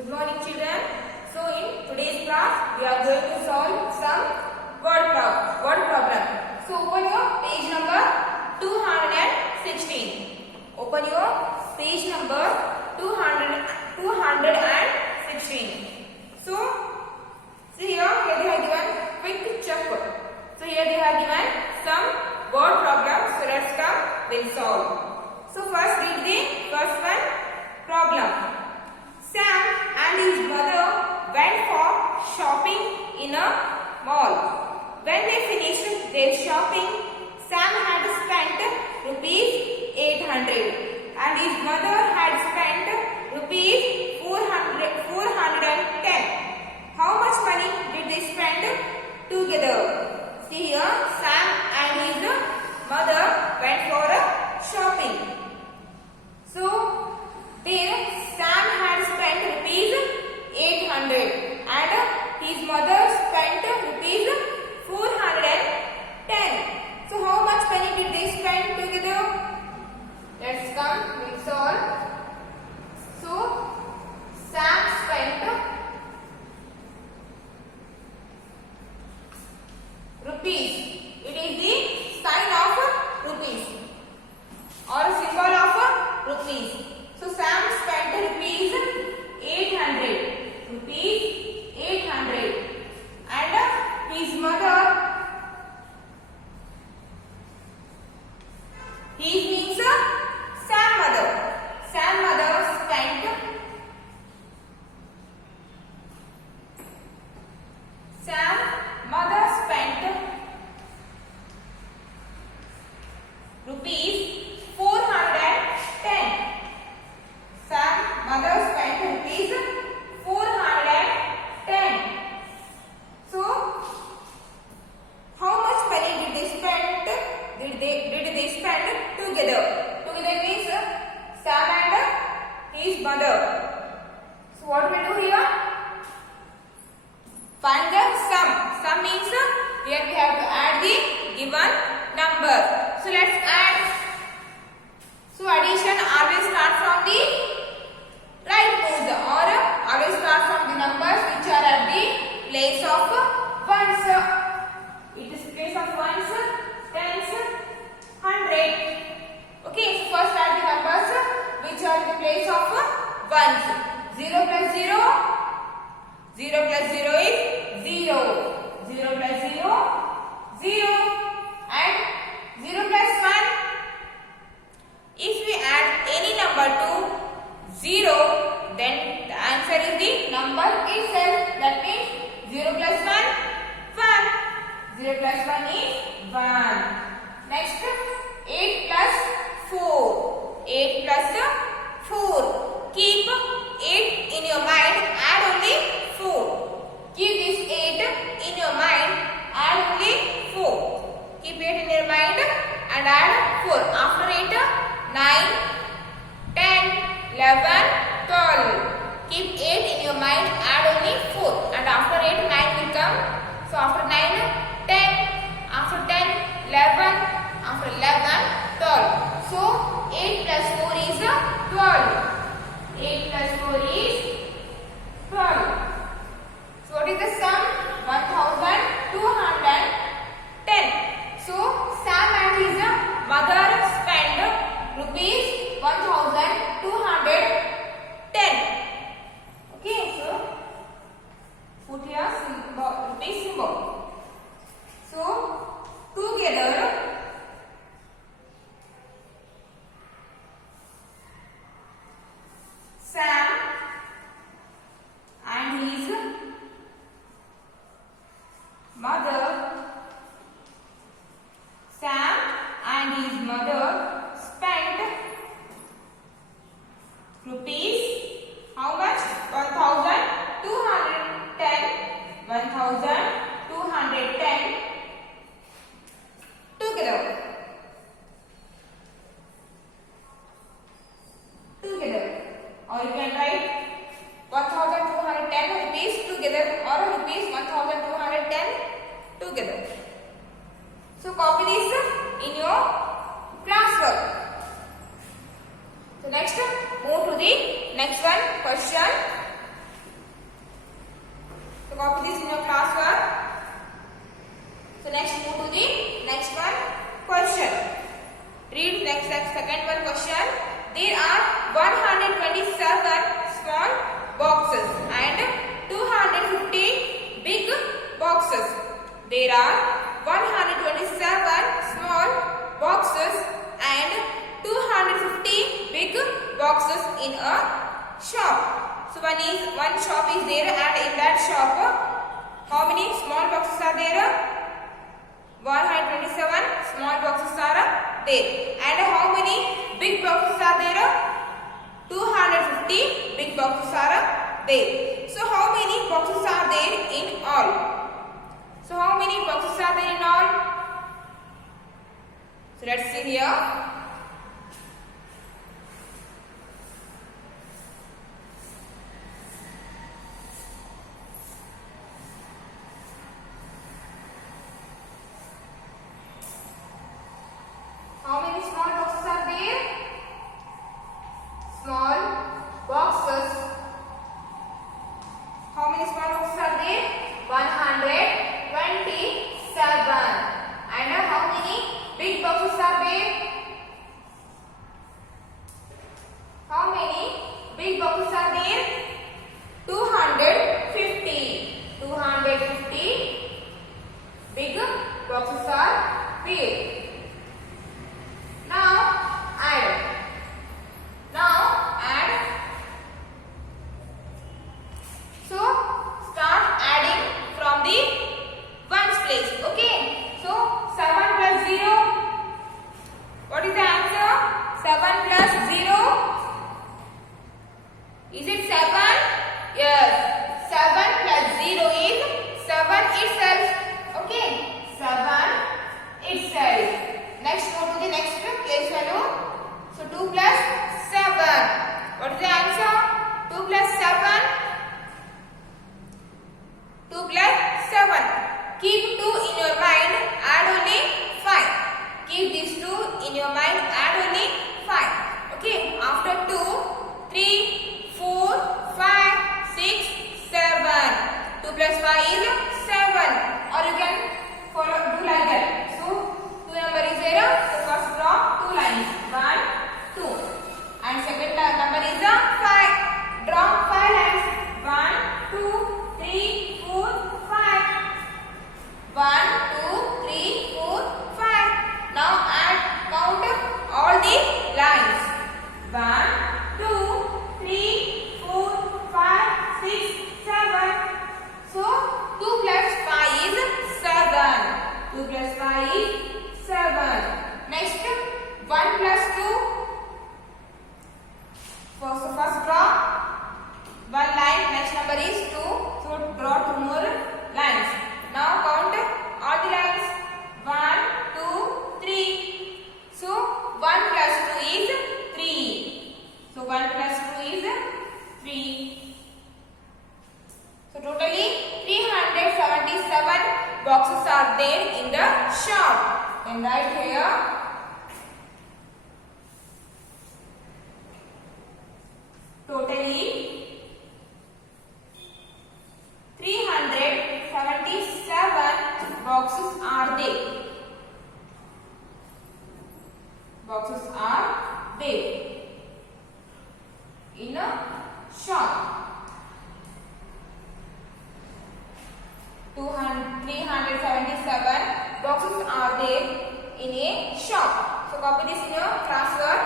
Good morning, children. So in today's class, we are going to solve some word problem. So open your page number 216. Open your page number 216. So see here they have given quick check. So here they have given some word problems. So let's come, we'll solve. So first read the first one problem. Sam and his mother went for shopping in a mall. When they finished their shopping, Sam had spent rupees 800 and his mother had spent rupees 410. How much money did they spend together? See here, Sam and his mother went for shopping. So there Sam had spent rupees 800 and his mother spent rupees 410. So how much money did they spend together? Let's come, we'll solve. So Sam spent rupees. It is the sign of rupees or a symbol of rupees. So Sam spent rupees 800. Rupees 800. And his mother, he means Sam mother. Sam mother spent rupees 410. Sam mother spent rupees 410. So how much money did they spend? Did they spend together? Together means Sam and his mother. So what we do here? Find the sum. Sum means here we have to add the given number. So let's add. So addition always start from the right moves or always start from the numbers which are at the place of ones. It is place of ones, tens, 100. Okay, so first add the numbers which are in the place of ones. 0 plus 0. 0 plus 0 is 0. 0 plus 0, 0. And 0 plus 1. If we add any number to 0, then the answer is the number itself. That means 0 plus 1, 1. 0 plus 1 is 1. Next, 8 plus 4. 8 plus 4. Keep 8 in your mind, add only 4. Keep this 8 in your mind, add only 4. Keep 8 in your mind and add 4. After 8, 9, 10, 11, 12. Keep 8 in your mind, add only 4. And after 8, 9 will come. So after 9, 10. After 10, 11. After 11, 12. So 8 plus 4 is 12. 8 plus 4 is 12. So what is the sum? 1210. So Sam and his mother spent rupees 1210. Okay, so put here rupees symbol. So together Sam and his mother spent rupees how much? 1210. 1210 together. Or you can write 1210 rupees together or rupees 1210 together. So copy this in your classwork. So next, move to the next one question. copy this in your classwork. So next move to the next one question. Read next second one question. There are 127 small boxes and 250 big boxes. There are 127 small boxes and 250 big boxes in a shop. So one shop is there, and in that shop how many small boxes are there? 127 small boxes are there. And how many big boxes are there? 250 big boxes are there. So how many boxes are there in all? So how many boxes are there in all? So let's see here. How many small boxes are there? Small boxes. How many small boxes are there? 127. And how many big boxes are there? How many big boxes are there? 250. 250 big boxes are there. Now add. So start adding from the ones place. Okay. So 7 plus 0. What is the answer? 7 plus 0. Is it 7? Yes. 7 plus 0 is 7 itself. Okay. 7 itself. Next, go to the next place value. So 2 plus 7. What is the answer? 2 plus 7. 2 plus 7. Keep 2 in your mind. Add only 5. Keep these 2 in your mind. Add only 5. Okay. After 2, 3, 4, 5, 6, 7. 2 plus 5 is 7. Or you can follow do like that. So 2 number is there. So first draw 2 lines. 1, 2. And second number is 5. Draw 5 lines. 1, 2, 3, 4, 5. 1, 2, 3, 4, 5. Now count all the lines. 1, 2, 3, 4, 5, 6, 7. So 2 plus 5 is 7. 2 plus 5 is 7. Next, 1 plus 2. First draw 1 line. Next number is 2. So draw 2 more lines. Now count all the lines. 1, 2, 3. So 1 plus 2 is 3. So 1 plus 2 is 3. So totally 377 boxes are there in the shop. And right here, totally 377 boxes are there. Boxes are there in a shop. 377 boxes are there in a shop. So copy this in your classwork.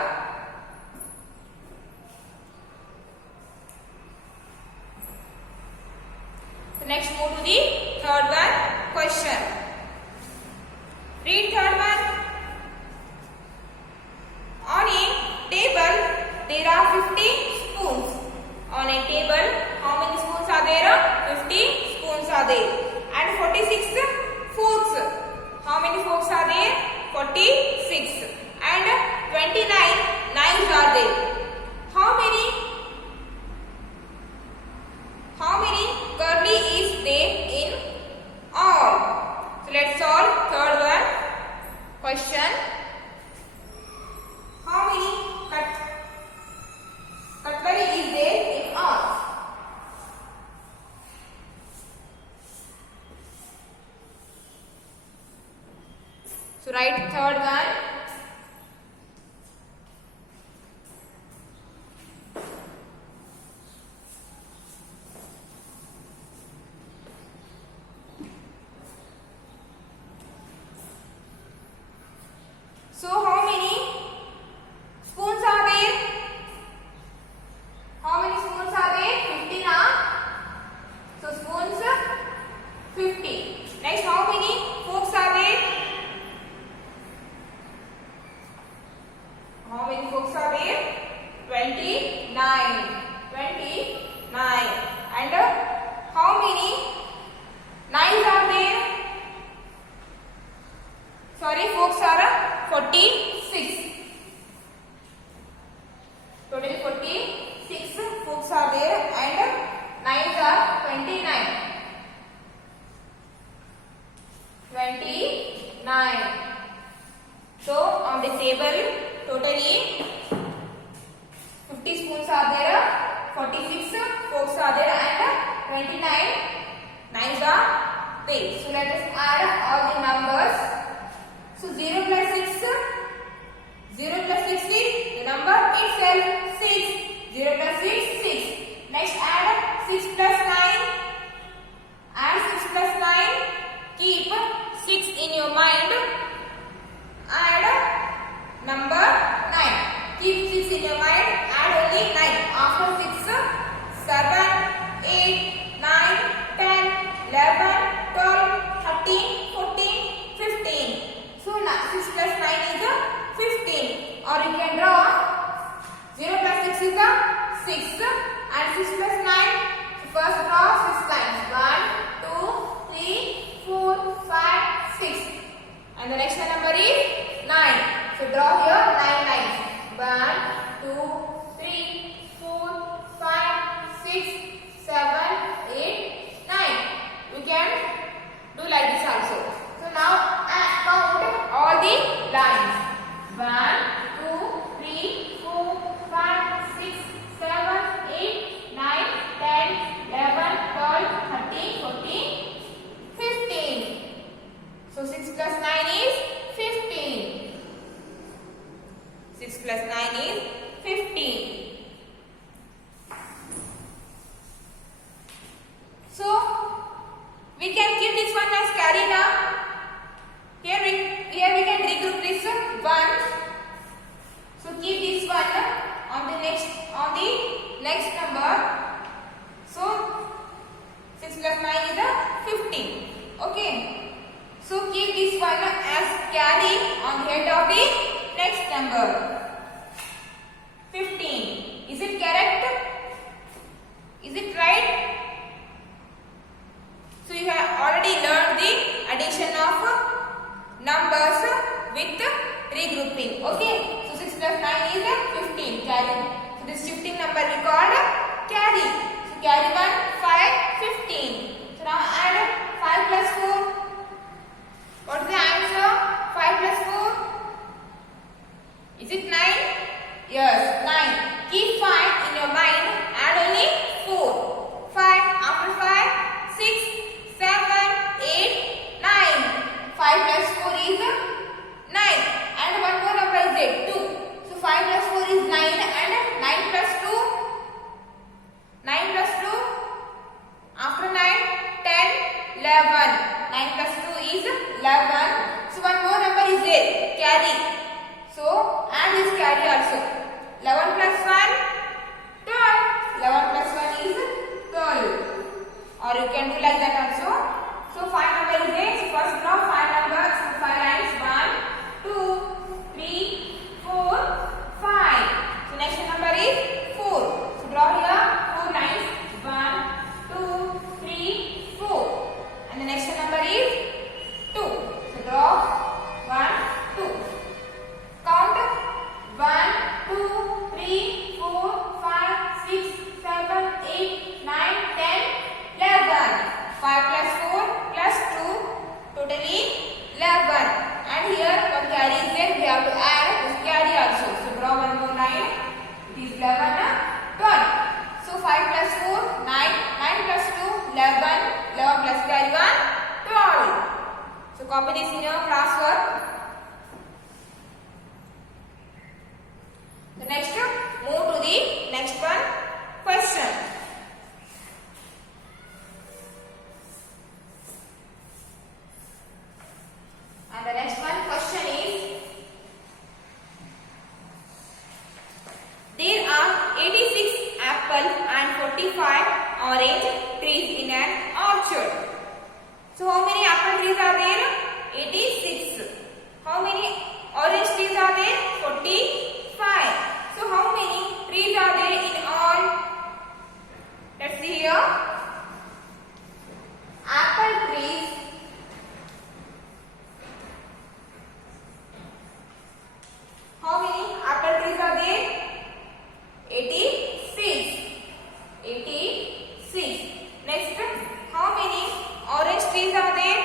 So next move to the third one question. Read third one. On a table there are 50 spoons. On a table how many spoons are there? 50 spoons are there. And 46 forks. How many forks are there? 46. And 29 knives are there. How many curly is there in all? So let's solve third one question. How many cutlery is there in all? write third one. So how many spoons are there? How many spoons are there? 50 now. So spoons 50. Next, how many forks are there? How many forks are there? 29. 29. And how many knives are there? Sorry, forks are 46. Total 46 forks are there and knives are 29. 29. So on the table totally 50 spoons are there, 46 forks are there and 29 knives are there. So let us add all the numbers. So 0 plus 6, 0 plus 6 is the number itself 6. 0 plus 6, 6. Next add 6 plus 9. Add 6 plus 9. Keep 6 in your mind. Add number 9. Keep 6 in your mind. Add only 9. After 6, 7, 8, 9, 10, 11, 12, 13, 14, 15. So 6 plus 9 is 15. Or you can draw 0 plus 6 is 6 and 6 plus 9. So first draw 6 times. 1, 2, 3, 4, 5, 6. And the next number is 9. So draw here 9 lines. 1, 2, 3, 4, 5, 6, 7, 8, 9. We can do like this also. So now count all the lines. 1, 2, 3, 4, 5, 6, 7, 8, 9, 10, 11, 12, 13, 14, 15. So 6 plus 9 is 15. 6 plus 9 is 15. So we can keep this one as carry now. Here we can regroup this one. So keep this one on the next number. So 6 plus 9 is 15. Okay. So keep this one as carry on the head of the next number. 15. Is it correct? Is it right? So you have already learned the addition of numbers with regrouping. Okay. So 6 plus 9 is 15. Carry. So this 15 number we call carry. So carry 1, 5, 15. So now add 5 plus 4. What is the answer? 5 plus 4. Is it 9? Yes, 9. Keep 5 in your mind. Add only 4. 5 after 5, 6, 7, 8, 9. 5 plus 4 is 9. And one more number is there, 2. So 5 plus 4 is 9 and 9 plus 2. 9 plus 2. After 9, 10, 11. 9 plus 2 is 11. So one more number is there, carry. So add this carry also. 11 plus 1, 12. 11 plus 1 is 12. Or you can do like that also. So 5 number is there. So first draw 5 numbers. So 5 lines. 1, 2, 3, 4, 5. So next number is 4. So draw here 4 lines. 1, 2, 3, 4. And the next number is 2. So draw 1, 2. Count 1, 2, 3, 4, 5, 6, 7, 8, 9, 10, 11. 5 plus 4 plus 2, totally 11. And here one carry is there, we have to add this carry also. So draw one more line. It is 11, 12. So 5 plus 4, 9, 9 plus 2, 11, 11 plus carry 1, 12. So copy this in your classwork. So next, move to the next one question. And the next one question is, there are 86 apple and 45 orange trees in an orchard. So how many apple trees are there? 86. How many orange trees are there? 45. So how many trees are there in all? Let's see here. Apple trees. How many apple trees are there? 86. 86. Next, how many orange trees are there?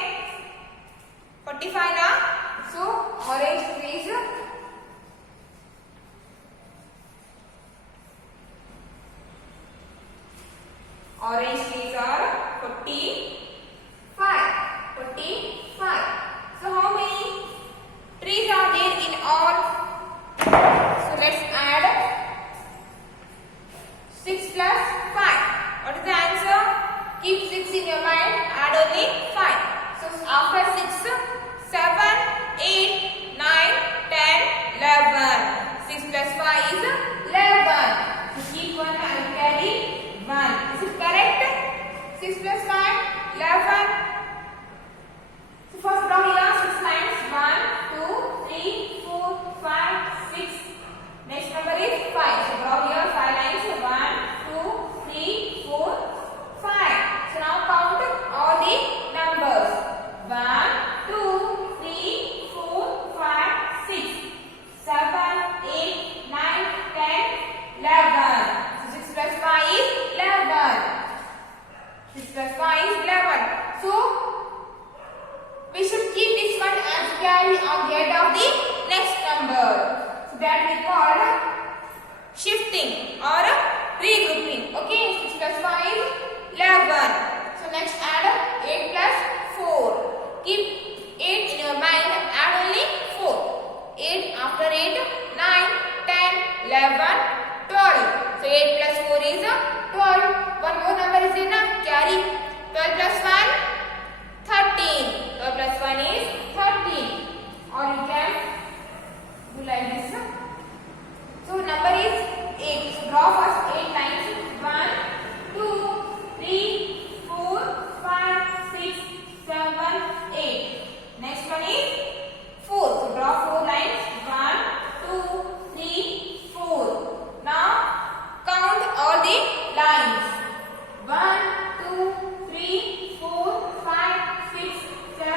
45 now. So orange trees. Orange trees are 45. 45. So how many trees are there in all? So let's add 6 plus 5. What is the answer? Keep 6 in your mind. Add only 5. So after 6, 7, 8, 9, 10, 11. 6 plus 5 is 11. So keep 1 and carry 1. Is it correct? 6 plus 5, 11. So first draw here 6 lines. 1, 2, 3, 4, 5, 6. Next number is 5. So draw here 5 lines. 1, 2, 3, 4, 5. So now count all the numbers. 1, 2, 3, 4, 5, 6, 7, 8, 9, 10, 11. So 6 plus 5 is 11. 6 plus 5 is 11. So we should keep this one as carry on the head of the next number. So that we call shifting or regrouping. Okay, 6 plus 5 is 11. So next add 8 plus 4. Keep 8 in your mind, add only 4. 8 after 8, 9, 10, 11, 12. So 8 plus 4 is 12. One more number is in carry. 12 plus 1, 13. 12 plus 1 is 13. Or you can do like this. So number is 8. So draw first 8 lines. 1, 2, 3, 4, 5, 6, 7, 8. Next one is 4. So draw 4 lines. 1, 2, 3, 4. Now count all the lines. 1, 2, 3, 4, 5, 6, 7,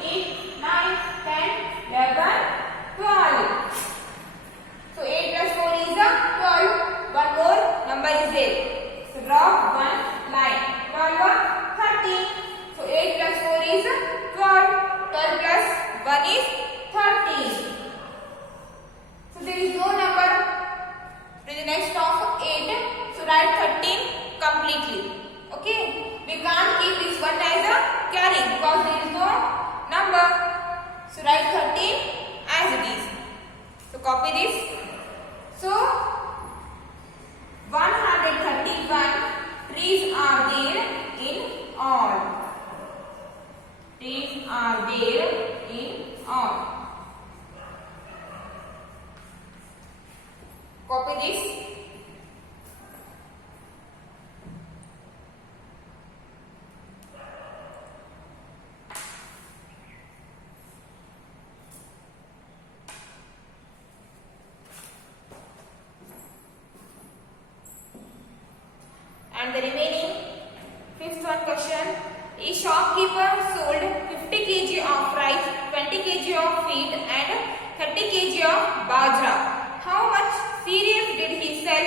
8, 9, 10, 11, 12. So 8 plus 4 is 12. One more number is there. So draw 1 line. 12, 13. So 8 plus 4 is 12. 12 plus 1 is 13. So there is no number to the next of 8. So write 13 completely. Okay. We can't keep this one as a carry because there is no number. So write 13 as it is. So copy this. So 131 trees are there in all. Trees are there in all. Copy this. And the remaining fifth one question. A shopkeeper sold 50 kg of rice, 20 kg of wheat and 30 kg of bajra. How much cereals did he sell